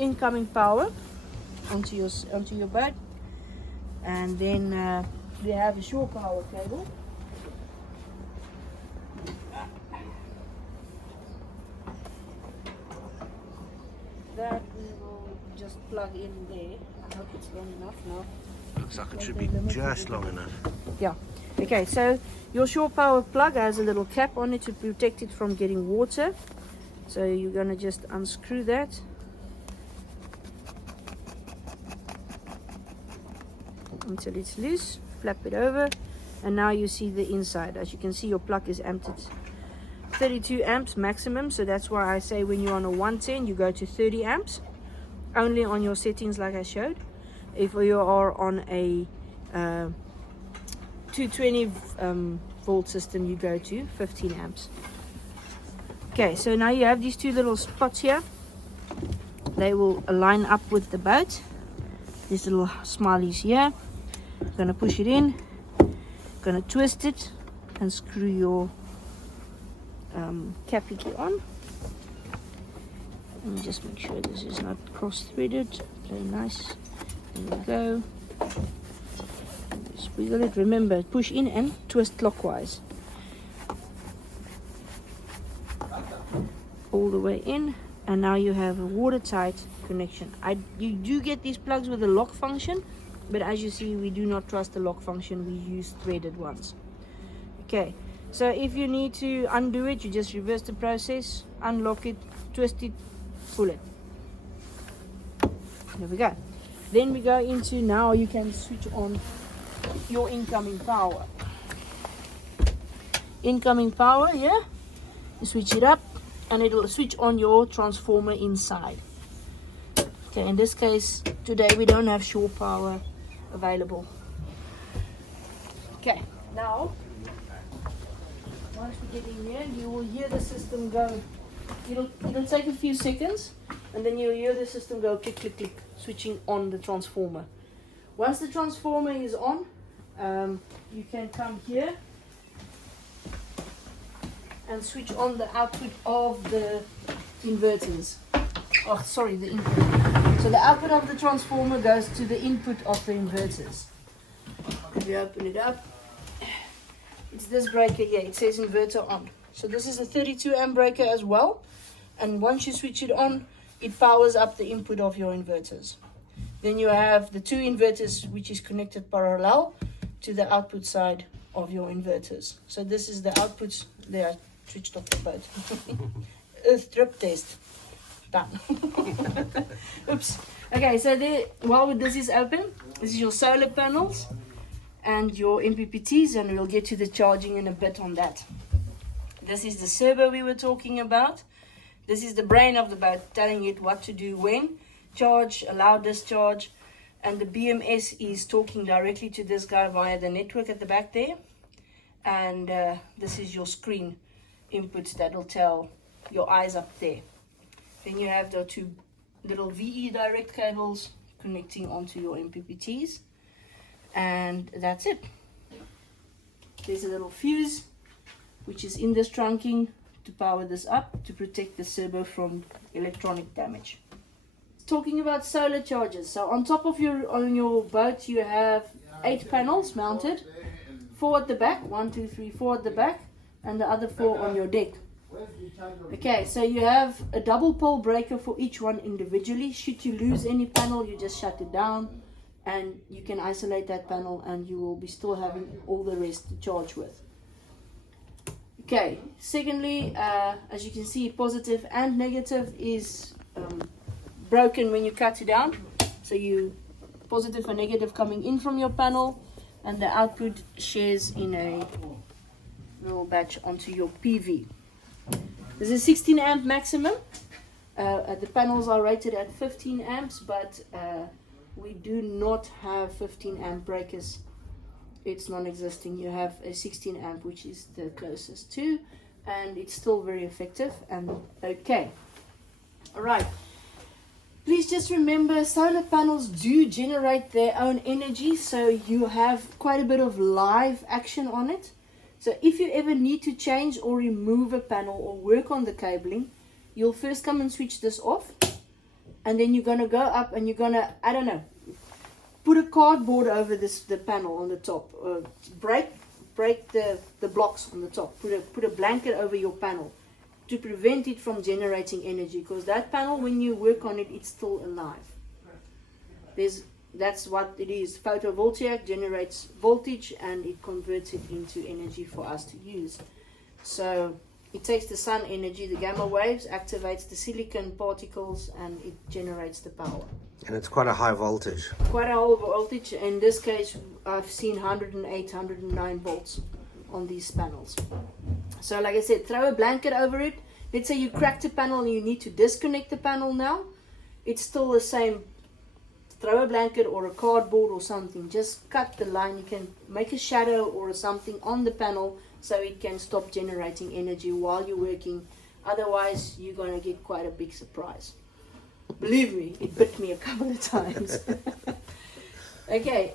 incoming power onto your boat, and then we have a shore power cable. That we will just plug in there. I hope it's long enough now. Looks like it should be just long enough. Yeah. Okay, so your shore power plug has a little cap on it to protect it from getting water. So you're going to just unscrew that. Until it's loose. Flap it over. And now you see the inside. As you can see, your plug is amped at 32 amps maximum. So that's why I say when you're on a 110, you go to 30 amps. Only on your settings like I showed. If you are on a 220 volt system, you go to 15 amps. Okay, so now you have these two little spots here. They will line up with the boat. These little smileys here. Gonna push it in, gonna twist it and screw your capital on. Let me just make sure this is not cross-threaded. Very nice. There we go. Squeeze it. Remember, push in and twist clockwise. All the way in, and now you have a watertight connection. You do get these plugs with a lock function, but as you see, we do not trust the lock function. We use threaded ones. Okay, so if you need to undo it, you just reverse the process, unlock it, twist it, pull it. There we go. Then we go into, now you can switch on your incoming power. Incoming power, yeah, you switch it up and it will switch on your transformer inside. Okay, in this case today we don't have shore power available. Okay, now once we get in here, you will hear the system go. It'll take a few seconds, and then you'll hear the system go click click click, switching on the transformer. Once the transformer is on, you can come here and switch on the output of the inverters. Oh, sorry, the input. So the output of the transformer goes to the input of the inverters. If you open it up, it's this breaker here. It says inverter on. So this is a 32 amp breaker as well. And once you switch it on, it powers up the input of your inverters. Then you have the two inverters which is connected parallel to the output side of your inverters. So this is the outputs. They are switched off the boat. Earth drip test. Done. Oops. Okay, so there, while this is open, this is your solar panels and your MPPTs, and we'll get to the charging in a bit on that. This is the servo we were talking about. This is the brain of the boat, telling it what to do when. Charge, allow discharge, and the BMS is talking directly to this guy via the network at the back there. And this is your screen inputs that will tell your eyes up there. Then you have the two little VE direct cables connecting onto your MPPTs, and that's it. There's a little fuse which is in this trunking to power this up to protect the servo from electronic damage. Talking about solar chargers, so on top of your boat you have 8 panels mounted, 4 at the back, 1, 2, 3, 4 at the back, and the other 4 on your deck. Okay, so you have a double pole breaker for each one individually. Should you lose any panel, you just shut it down and you can isolate that panel, and you will be still having all the rest to charge with. Okay, secondly, as you can see, positive and negative is broken when you cut it down. So you positive and negative coming in from your panel, and the output shares in a little batch onto your PV. This is 16 amp maximum. The panels are rated at 15 amps, but we do not have 15 amp breakers. It's non-existing. You have a 16 amp, which is the closest to, and it's still very effective and okay. All right. Please just remember, solar panels do generate their own energy, so you have quite a bit of live action on it. So if you ever need to change or remove a panel or work on the cabling, you'll first come and switch this off. and then you're going to go up and you're going to, I don't know, put a cardboard over the panel on the top. Break the blocks on the top. Put a blanket over your panel to prevent it from generating energy, because that panel, when you work on it, it's still alive. That's what it is. Photovoltaic generates voltage and it converts it into energy for us to use. So it takes the sun energy, the gamma waves, activates the silicon particles, and it generates the power. And it's quite a high voltage. Quite a high voltage. In this case, I've seen 108, 109 volts on these panels. So like I said, throw a blanket over it. Let's say you cracked the panel and you need to disconnect the panel now. It's still the same. Throw a blanket or a cardboard or something. Just cut the line. You can make a shadow or something on the panel so it can stop generating energy while you're working. Otherwise, you're going to get quite a big surprise. Believe me, it bit me a couple of times. Okay,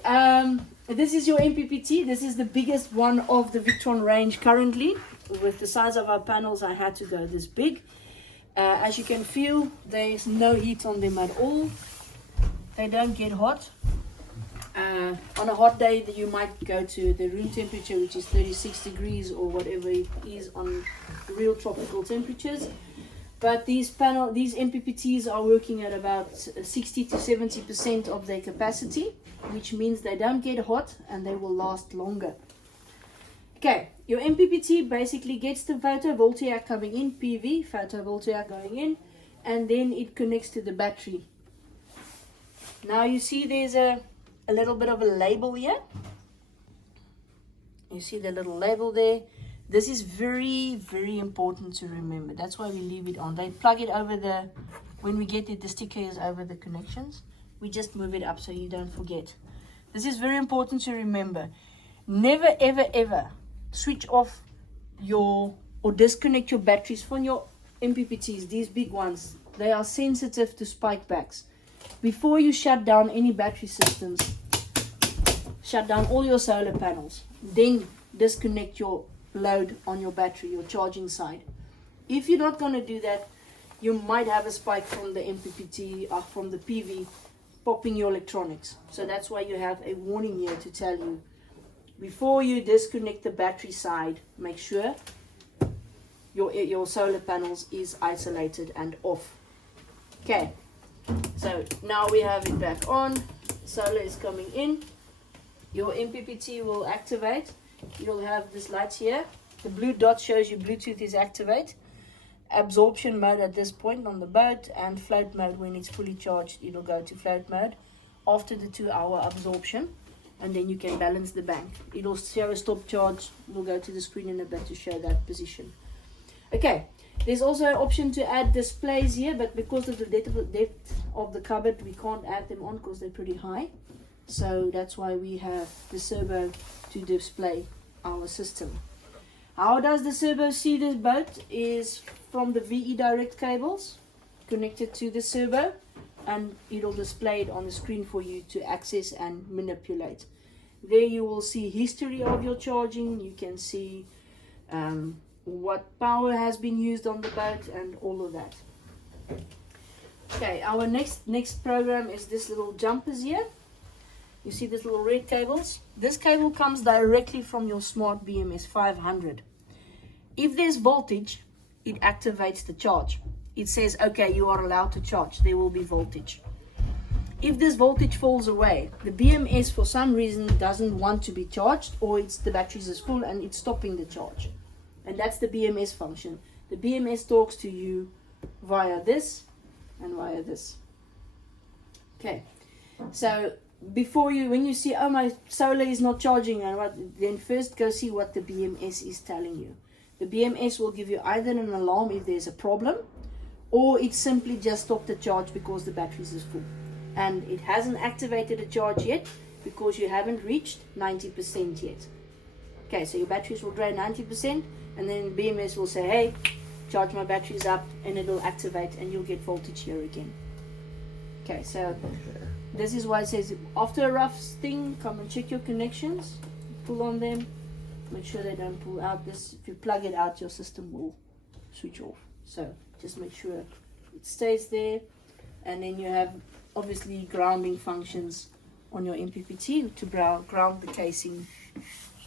this is your MPPT. This is the biggest one of the Victron range currently. With the size of our panels, I had to go this big. As you can feel, there's no heat on them at all. They don't get hot. On a hot day, you might go to the room temperature, which is 36 degrees or whatever it is on real tropical temperatures. But these MPPTs are working at about 60 to 70% of their capacity, which means they don't get hot and they will last longer. Okay, your MPPT basically gets the photovoltaic coming in, PV, photovoltaic going in, and then it connects to the battery. Now you see there's a little bit of a label here. You see the little label there. This is very, very important to remember. That's why we leave it on. They plug it over when we get it, the sticker is over the connections. We just move it up so you don't forget. This is very important to remember. Never, ever, ever switch off or disconnect your batteries from your MPPTs, these big ones. They are sensitive to spike backs. Before you shut down any battery systems, shut down all your solar panels. Then disconnect your load on your battery, your charging side. If you're not going to do that, you might have a spike from the MPPT or from the PV popping your electronics. So that's why you have a warning here to tell you, before you disconnect the battery side, make sure your solar panels is isolated and off. Okay, so now we have it back on. Solar is coming in. Your MPPT will activate. You'll have this light here. The blue dot shows you Bluetooth is activate. Absorption mode at this point on the boat, and float mode when it's fully charged. It'll go to float mode after the 2-hour absorption, and then you can balance the bank. It'll show a stop charge. We'll go to the screen in a bit to show that position. Okay, there's also an option to add displays here, but because of the depth of the cupboard, we can't add them on because they're pretty high. So that's why we have the servo to display our system. How does the servo see this boat? Is from the VE direct cables connected to the servo, and it'll display it on the screen for you to access and manipulate. There you will see history of your charging. You can see what power has been used on the boat and all of that. Okay, our next program is this little jumpers here. You see these little red cables? This cable comes directly from your smart BMS 500. If there's voltage, it activates the charge. It says, okay, you are allowed to charge. There will be voltage. If this voltage falls away, the BMS for some reason doesn't want to be charged, or the batteries is full and it's stopping the charge. And that's the BMS function. The BMS talks to you via this and via this. Okay, so when you see, oh, my solar is not charging, then first go see what the BMS is telling you. The BMS will give you either an alarm if there's a problem, or it simply just stopped the charge because the batteries is full. And it hasn't activated a charge yet because you haven't reached 90% yet. Okay, so your batteries will drain 90%, and then BMS will say, hey, charge my batteries up, and it will activate and you'll get voltage here again. Okay, so this is why it says, after a rough thing, come and check your connections, pull on them, make sure they don't pull out. This, if you plug it out, your system will switch off. So just make sure it stays there. And then you have obviously grounding functions on your MPPT to ground the casing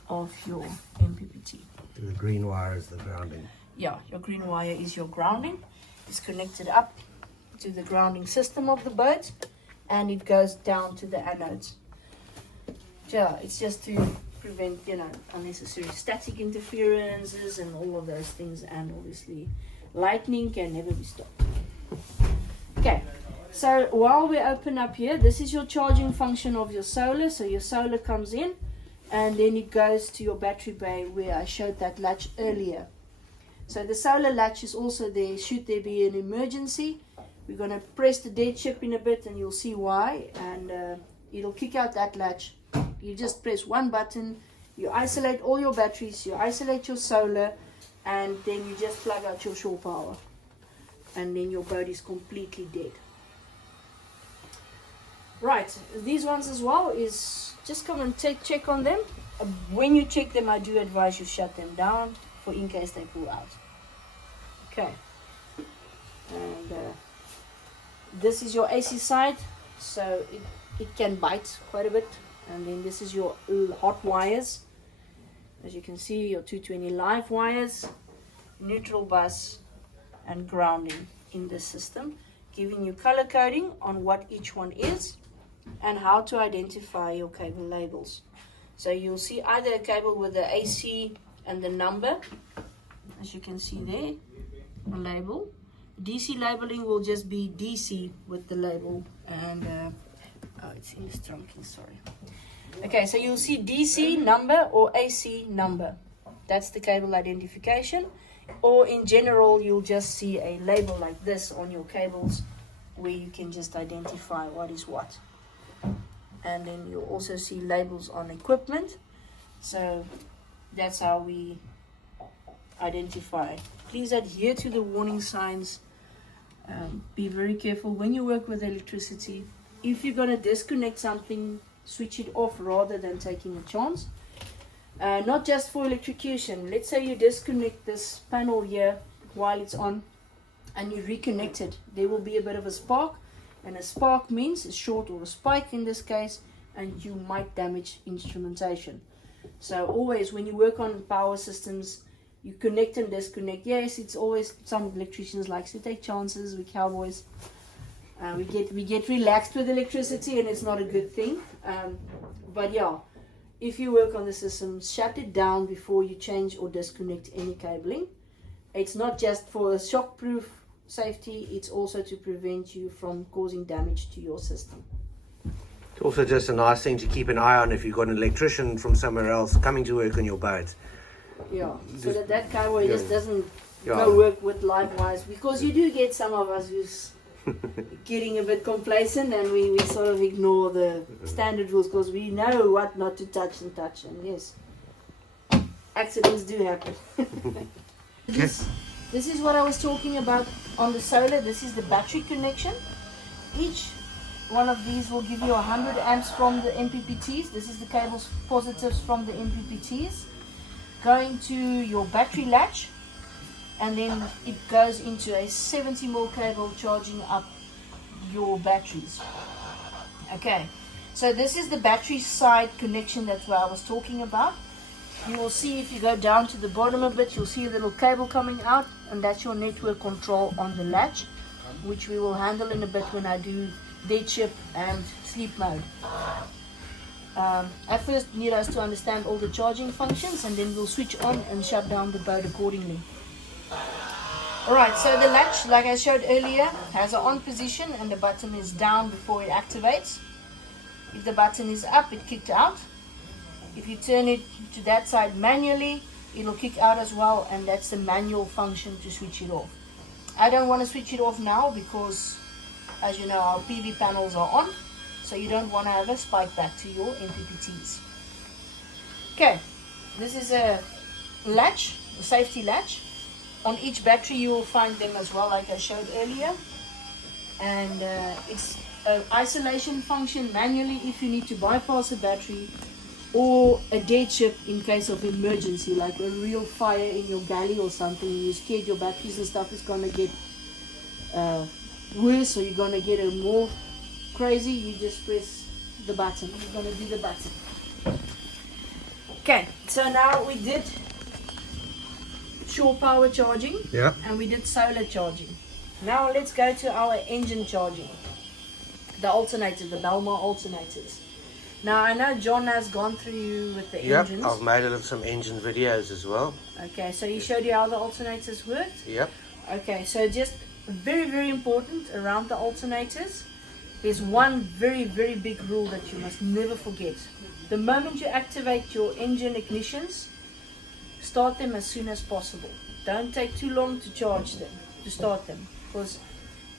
of your MPPT. The green wire is the grounding. Yeah, your green wire is your grounding. It's connected up to the grounding system of the boat, and it goes down to the anodes. Yeah, it's just to prevent, you know, unnecessary static interferences and all of those things, and obviously lightning can never be stopped. Okay, so while we open up here, this is your charging function of your solar. So your solar comes in, and then it goes to your battery bay where I showed that latch earlier. So the solar latch is also there should there be an emergency. We're going to press the dead ship in a bit and you'll see why, and it'll kick out that latch. You just press one button, you isolate all your batteries, you isolate your solar, and then you just plug out your shore power, and then your boat is completely dead. Right, these ones as well is just come and check on them. When you check them, I do advise you shut them down for in case they pull out. Okay, and this is your AC side, so it can bite quite a bit. And then this is your hot wires, as you can see, your 220 live wires, neutral bus, and grounding in this system, giving you color coding on what each one is and how to identify your cable labels. So you'll see either a cable with the AC and the number, as you can see there, a label. DC labeling will just be DC with the label, and oh, it's in this trunking, sorry. Okay, so you'll see DC number or AC number. That's the cable identification. Or in general, you'll just see a label like this on your cables where you can just identify what is what. And then you'll also see labels on equipment. So that's how we identify. Please adhere to the warning signs. Be very careful when you work with electricity. If you're going to disconnect something, switch it off rather than taking a chance. Not just for electrocution. Let's say you disconnect this panel here while it's on and you reconnect it. There will be a bit of a spark, and a spark means a short or a spike in this case, and you might damage instrumentation. So always when you work on power systems, you connect and disconnect. Yes, it's always, some electricians like to take chances. We cowboys, we get relaxed with electricity, and it's not a good thing. But yeah, if you work on the system, shut it down before you change or disconnect any cabling. It's not just for a shockproof safety, it's also to prevent you from causing damage to your system. It's also just a nice thing to keep an eye on if you've got an electrician from somewhere else coming to work on your boat. Yeah, so that cowboy just doesn't Yeah. go work with live wires, because you do get some of us who's getting a bit complacent, and we sort of ignore the standard rules because we know what not to touch, and yes, accidents do happen. This is what I was talking about on the solar. This is the battery connection. Each one of these will give you 100 amps from the MPPTs. This is the cables positives from the MPPTs going to your battery latch, and then it goes into a 70mm cable charging up your batteries. Okay, so this is the battery side connection. That's what I was talking about. You will see, if you go down to the bottom a bit, you'll see a little cable coming out, and that's your network control on the latch, which we will handle in a bit when I do dead ship and sleep mode. At first you need us to understand all the charging functions, and then we'll switch on and shut down the boat accordingly. Alright, so the latch, like I showed earlier, has an on position, and the button is down before it activates. If the button is up, it kicked out. If you turn it to that side manually, it'll kick out as well, and that's the manual function to switch it off. I don't want to switch it off now because, as you know, our PV panels are on, so you don't want to have a spike back to your MPPTs. Okay, this is a latch, a safety latch. On each battery you will find them as well, like I showed earlier, and it's an isolation function manually if you need to bypass a battery, or a dead ship in case of emergency, like a real fire in your galley or something. You're scared your batteries and stuff is going to get worse or you're going to get it more crazy, you just press the button. You're going to do the button. Okay, so now we did shore power charging, Yeah. and we did solar charging. Now let's go to our engine charging. The alternators, the Belmar alternators. Now I know John has gone through you with the Yep. engines. I've made some engine videos as well. Okay, so he showed you how the alternators worked. Yep. Okay, so just very, very important around the alternators. There's one very, very big rule that you must never forget. The moment you activate your engine ignitions, start them as soon as possible. Don't take too long to charge them, to start them. Because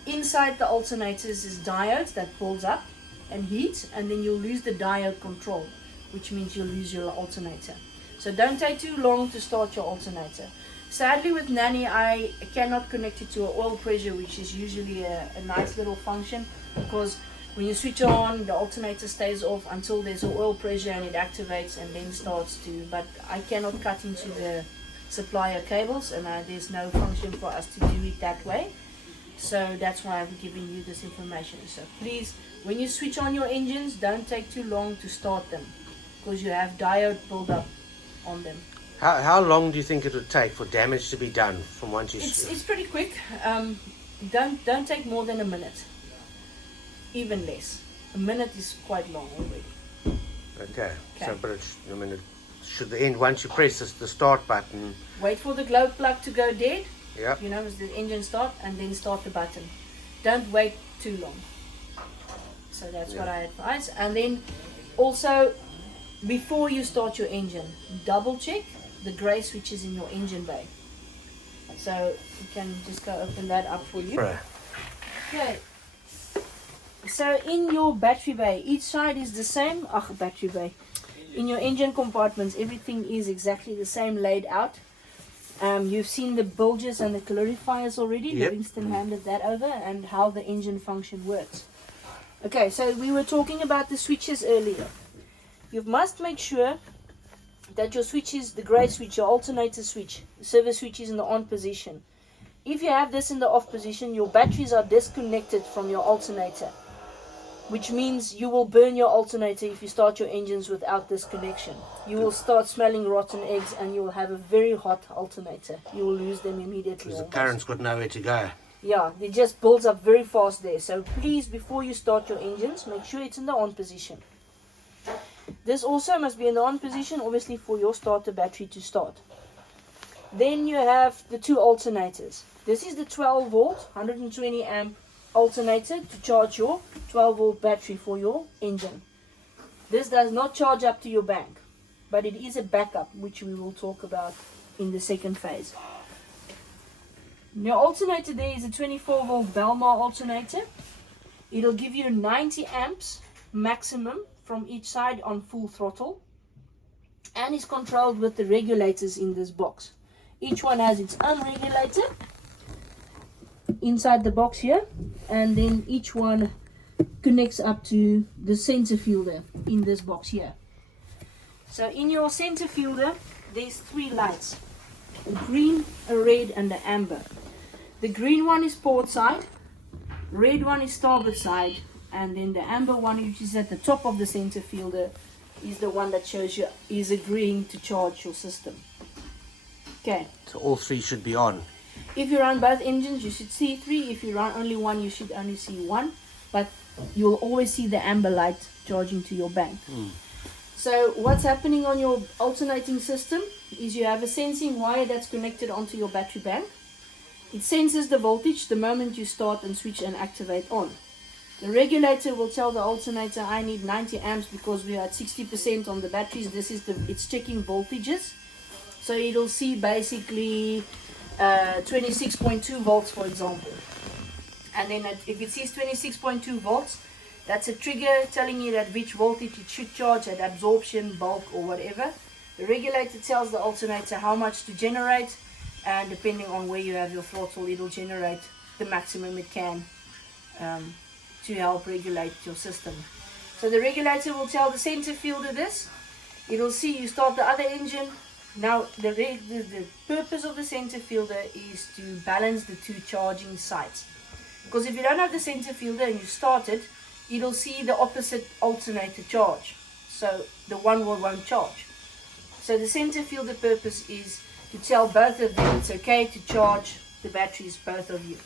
inside the alternators is diodes that pulls up and heat, and then you'll lose the diode control, which means you'll lose your alternator. So don't take too long to start your alternator. Sadly with Nanny, I cannot connect it to an oil pressure, which is usually a nice little function, because when you switch on, the alternator stays off until there's an oil pressure and it activates and then starts to, but I cannot cut into the supplier cables, and there's no function for us to do it that way. So that's why I'm giving you this information. So please, when you switch on your engines, don't take too long to start them, because you have diode buildup on them. How long do you think it would take for damage to be done from once you... It's pretty quick. Don't take more than a minute. Even less. A minute is quite long already. Okay. So, but it's, I mean, it should the end once you press the start button. Wait for the glow plug to go dead. Yeah. You know, as the engine start, and then start the button. Don't wait too long. So that's what I advise. And then also, before you start your engine, double check the grey switches in your engine bay. So you can just go open that up for you. Right. Okay. So in your battery bay, each side is the same. Battery bay. In your engine compartments, everything is exactly the same laid out. You've seen the bilges and the calorifiers already. Yep. Livingston handed that over, and how the engine function works. Okay, so we were talking about the switches earlier. You must make sure that your switches, the grey switch, your alternator switch, the service switch is in the on position. If you have this in the off position, your batteries are disconnected from your alternator, which means you will burn your alternator if you start your engines without this connection. You will start smelling rotten eggs, and you will have a very hot alternator. You will lose them immediately. Because the current's got nowhere to go. Yeah, it just builds up very fast there. So please, before you start your engines, make sure it's in the on position. This also must be in the on position, obviously, for your starter battery to start. Then you have the two alternators. This is the 12 volt, 120 amp alternator to charge your 12 volt battery for your engine. This does not charge up to your bank, but it is a backup, which we will talk about in the second phase. Your alternator there is a 24 volt Belmar alternator. It'll give you 90 amps maximum from each side on full throttle, and is controlled with the regulators in this box. Each one has its own regulator inside the box here, and then each one connects up to the center fielder in this box here. So in your center fielder, there's three lights: a green, a red, and an amber. The green one is port side, red one is starboard side, and then the amber one, which is at the top of the center fielder, is the one that shows you is agreeing to charge your system. Okay. So all three should be on. If you run both engines, you should see three. If you run only one, you should only see one. But you'll always see the amber light charging to your bank. So what's happening on your alternating system is you have a sensing wire that's connected onto your battery bank. It senses the voltage the moment you start and switch and activate on. The regulator will tell the alternator, I need 90 amps because we are at 60% on the batteries. It's checking voltages. So it'll see basically 26.2 volts, for example. And then if it sees 26.2 volts, that's a trigger telling you that which voltage it should charge at absorption, bulk, or whatever. The regulator tells the alternator how much to generate, and depending on where you have your throttle, it'll generate the maximum it can to help regulate your system. So the regulator will tell the center fielder this. It'll see you start the other engine. Now the purpose of the center fielder is to balance the two charging sites. Because if you don't have the center fielder and you start it, it'll see the opposite alternator charge. So the one won't charge. So the center fielder purpose is to tell both of them it's okay to charge the batteries, both of you.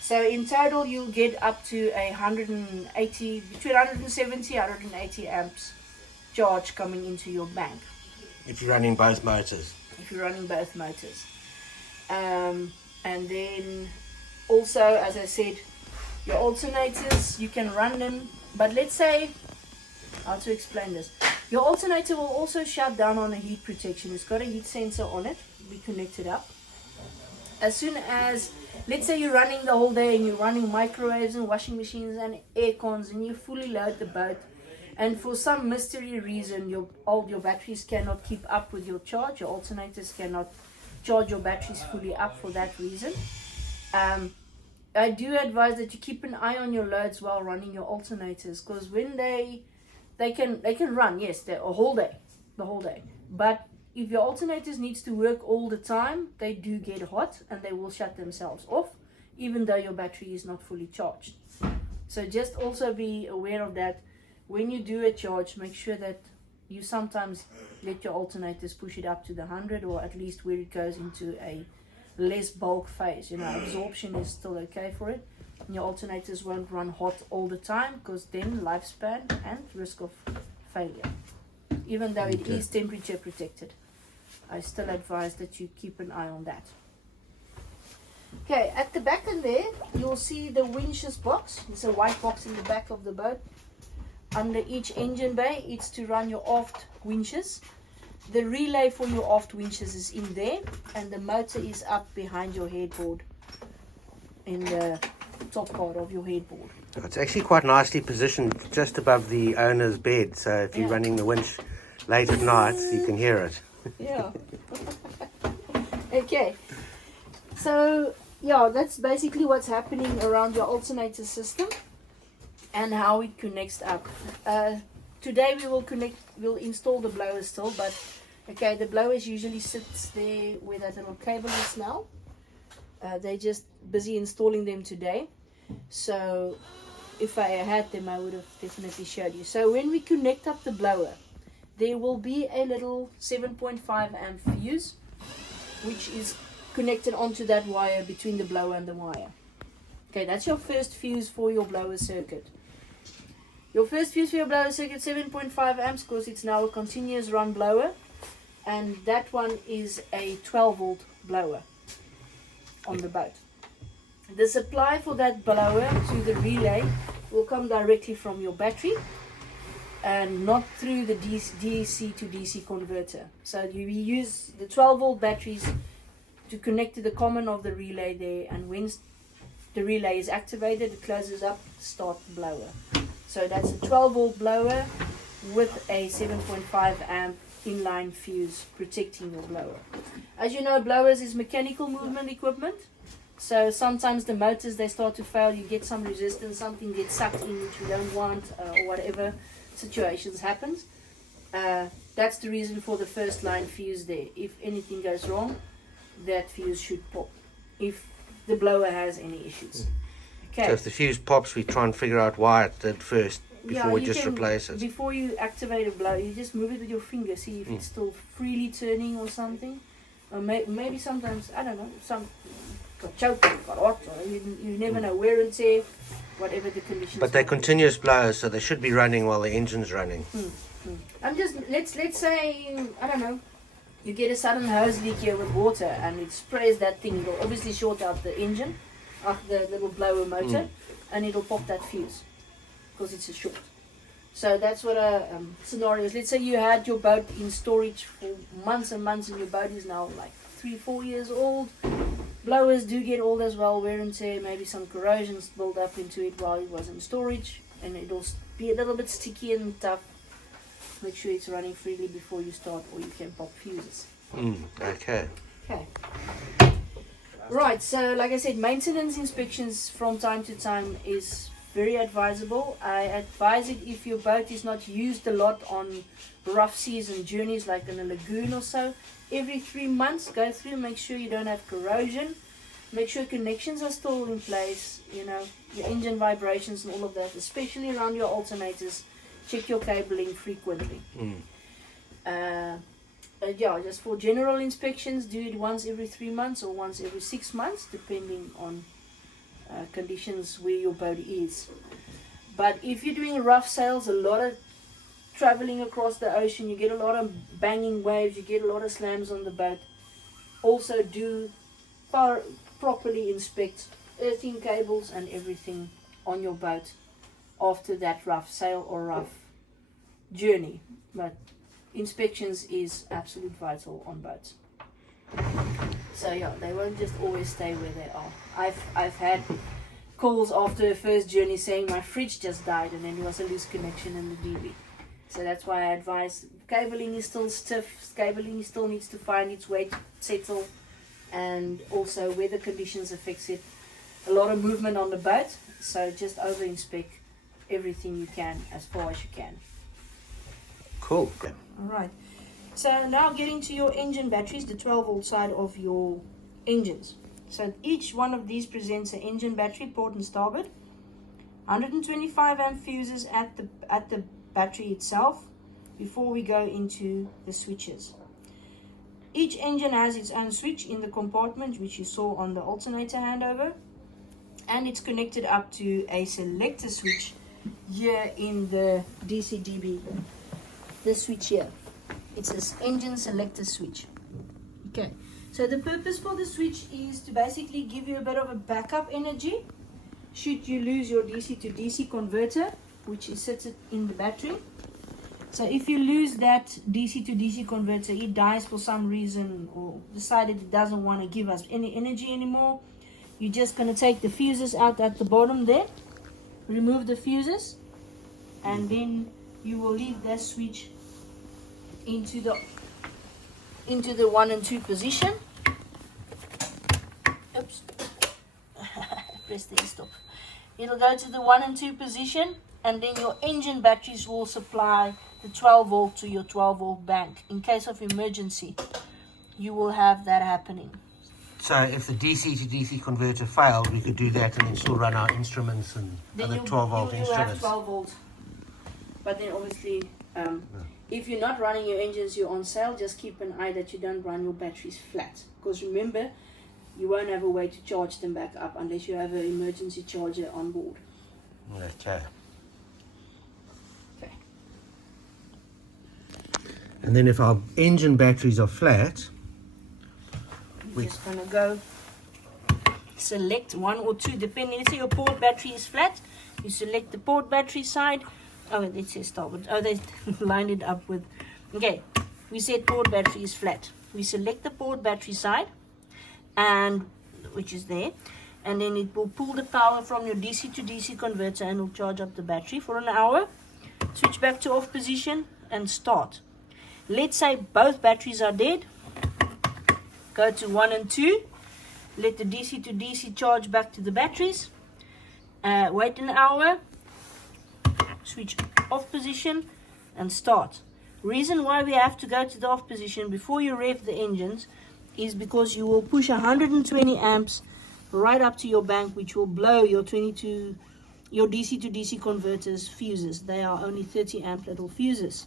So in total you'll get up to 180, between 170 180 amps charge coming into your bank. If you're running both motors. If you're running both motors. And then also, as I said, your alternators, you can run them, but let's say, how to explain this, your alternator will also shut down on a heat protection. It's got a heat sensor on it, we connect it up. As soon as, let's say you're running the whole day and you're running microwaves and washing machines and air cons and you fully load the boat, and for some mystery reason your batteries cannot keep up with your charge, your alternators cannot charge your batteries fully up for that reason. I do advise that you keep an eye on your loads while running your alternators, because when they can run, yes, the whole day, but if your alternators needs to work all the time, they do get hot and they will shut themselves off, even though your battery is not fully charged. So just also be aware of that. When you do a charge, make sure that you sometimes let your alternators push it up to the 100, or at least where it goes into a less bulk phase. You know, absorption is still okay for it. And your alternators won't run hot all the time, because then lifespan and risk of failure. Even though it is temperature protected, I still advise that you keep an eye on that. Okay, at the back in there, you'll see the winches box. There's a white box in the back of the boat. Under each engine bay, it's to run your aft winches. The relay for your aft winches is in there, and the motor is up behind your headboard, in the top part of your headboard. It's actually quite nicely positioned just above the owner's bed, so if you're running the winch late at night, you can hear it. Yeah. Okay. So, yeah, that's basically what's happening around your alternator system and how it connects up. Today we'll install the blower still, but okay, the blowers usually sits there where that little cable is now. They're just busy installing them today. So if I had them, I would have definitely showed you. So when we connect up the blower, there will be a little 7.5 amp fuse, which is connected onto that wire between the blower and the wire. Okay, that's your first fuse for your blower circuit. Your first fuse for your blower circuit, 7.5 amps, because it's now a continuous run blower, and that one is a 12 volt blower on the boat. The supply for that blower to the relay will come directly from your battery and not through the DC to DC converter. So you use the 12 volt batteries to connect to the common of the relay there, and when the relay is activated, it closes up, start the blower. So that's a 12 volt blower with a 7.5 amp inline fuse protecting your blower. As you know, blowers is mechanical movement equipment. So sometimes the motors, they start to fail, you get some resistance, something gets sucked in which you don't want, or whatever situations happens. That's the reason for the first line fuse there. If anything goes wrong, that fuse should pop, if the blower has any issues. Okay. So if the fuse pops, we try and figure out why it did first before we just replace it. Before you activate a blower, you just move it with your finger, see if it's still freely turning or something. Or maybe sometimes, I don't know, some got choked, got hot, or you never know, wear and tear, whatever the conditions. But they're continuous blowers, so they should be running while the engine's running. I'm just, let's say, I don't know, you get a sudden hose leak here with water and it sprays that thing. It'll obviously short out the engine, the little blower motor, and it'll pop that fuse because it's a short. So that's what a scenario is. Let's say you had your boat in storage for months and months and your boat is now like 3-4 years old. Blowers do get old as well, wear and tear, maybe some corrosions build up into it while it was in storage, and it'll be a little bit sticky and tough. Make sure it's running freely before you start, or you can pop fuses. Okay. Right, so like I said, maintenance inspections from time to time is very advisable. I advise it if your boat is not used a lot on rough seas and journeys like in a lagoon or so. Every 3 months, go through, make sure you don't have corrosion. Make sure connections are still in place, you know, your engine vibrations and all of that, especially around your alternators. Check your cabling frequently. Yeah, just for general inspections, do it once every 3 months or once every 6 months, depending on conditions where your boat is. But if you're doing rough sails, a lot of traveling across the ocean, you get a lot of banging waves, you get a lot of slams on the boat. Also do properly inspect earthing cables and everything on your boat after that rough sail or rough journey. But inspections is absolute vital on boats. So yeah, they won't just always stay where they are. I've had calls after a first journey saying my fridge just died and then there was a loose connection in the DB. So that's why I advise cabling is still stiff, cabling still needs to find its way to settle, and also weather conditions affects it. A lot of movement on the boat, so just over inspect everything you can as far as you can. Cool. Alright, so now getting to your engine batteries, the 12-volt side of your engines. So each one of these presents an engine battery, port and starboard. 125 amp fuses at the battery itself before we go into the switches. Each engine has its own switch in the compartment, which you saw on the alternator handover, and it's connected up to a selector switch here in the DCDB. This switch here, it's this engine selector switch. Okay, so the purpose for the switch is to basically give you a bit of a backup energy should you lose your DC to DC converter, which is sits in the battery. So if you lose that DC to DC converter, it dies for some reason or decided it doesn't want to give us any energy anymore, you're just going to take the fuses out at the bottom there, remove the fuses, and then you will leave that switch into the 1 and 2 position. Oops. Press the stop. It'll go to the 1 and 2 position, and then your engine batteries will supply the 12 volt to your 12 volt bank. In case of emergency, you will have that happening. So if the DC to DC converter failed, we could do that and then still run our instruments and Then other 12 volt you'll instruments. have 12 volts. But then obviously, if you're not running your engines, you're on sail, just keep an eye that you don't run your batteries flat. Because remember, you won't have a way to charge them back up unless you have an emergency charger on board. Okay. Okay. And then if our engine batteries are flat, We're just going to go select 1 or 2, depending. Let's say your port battery is flat, you select the port battery side. Oh, it says starboard. Oh, they lined it up with. Okay, we said port battery is flat. We select the port battery side, and which is there, and then it will pull the power from your DC to DC converter and will charge up the battery for an hour. Switch back to off position and start. Let's say both batteries are dead. Go to 1 and 2. Let the DC to DC charge back to the batteries. Wait an hour. Switch off position and start. Reason why we have to go to the off position before you rev the engines is because you will push 120 amps right up to your bank, which will blow your DC to DC converters fuses. They are only 30 amp little fuses.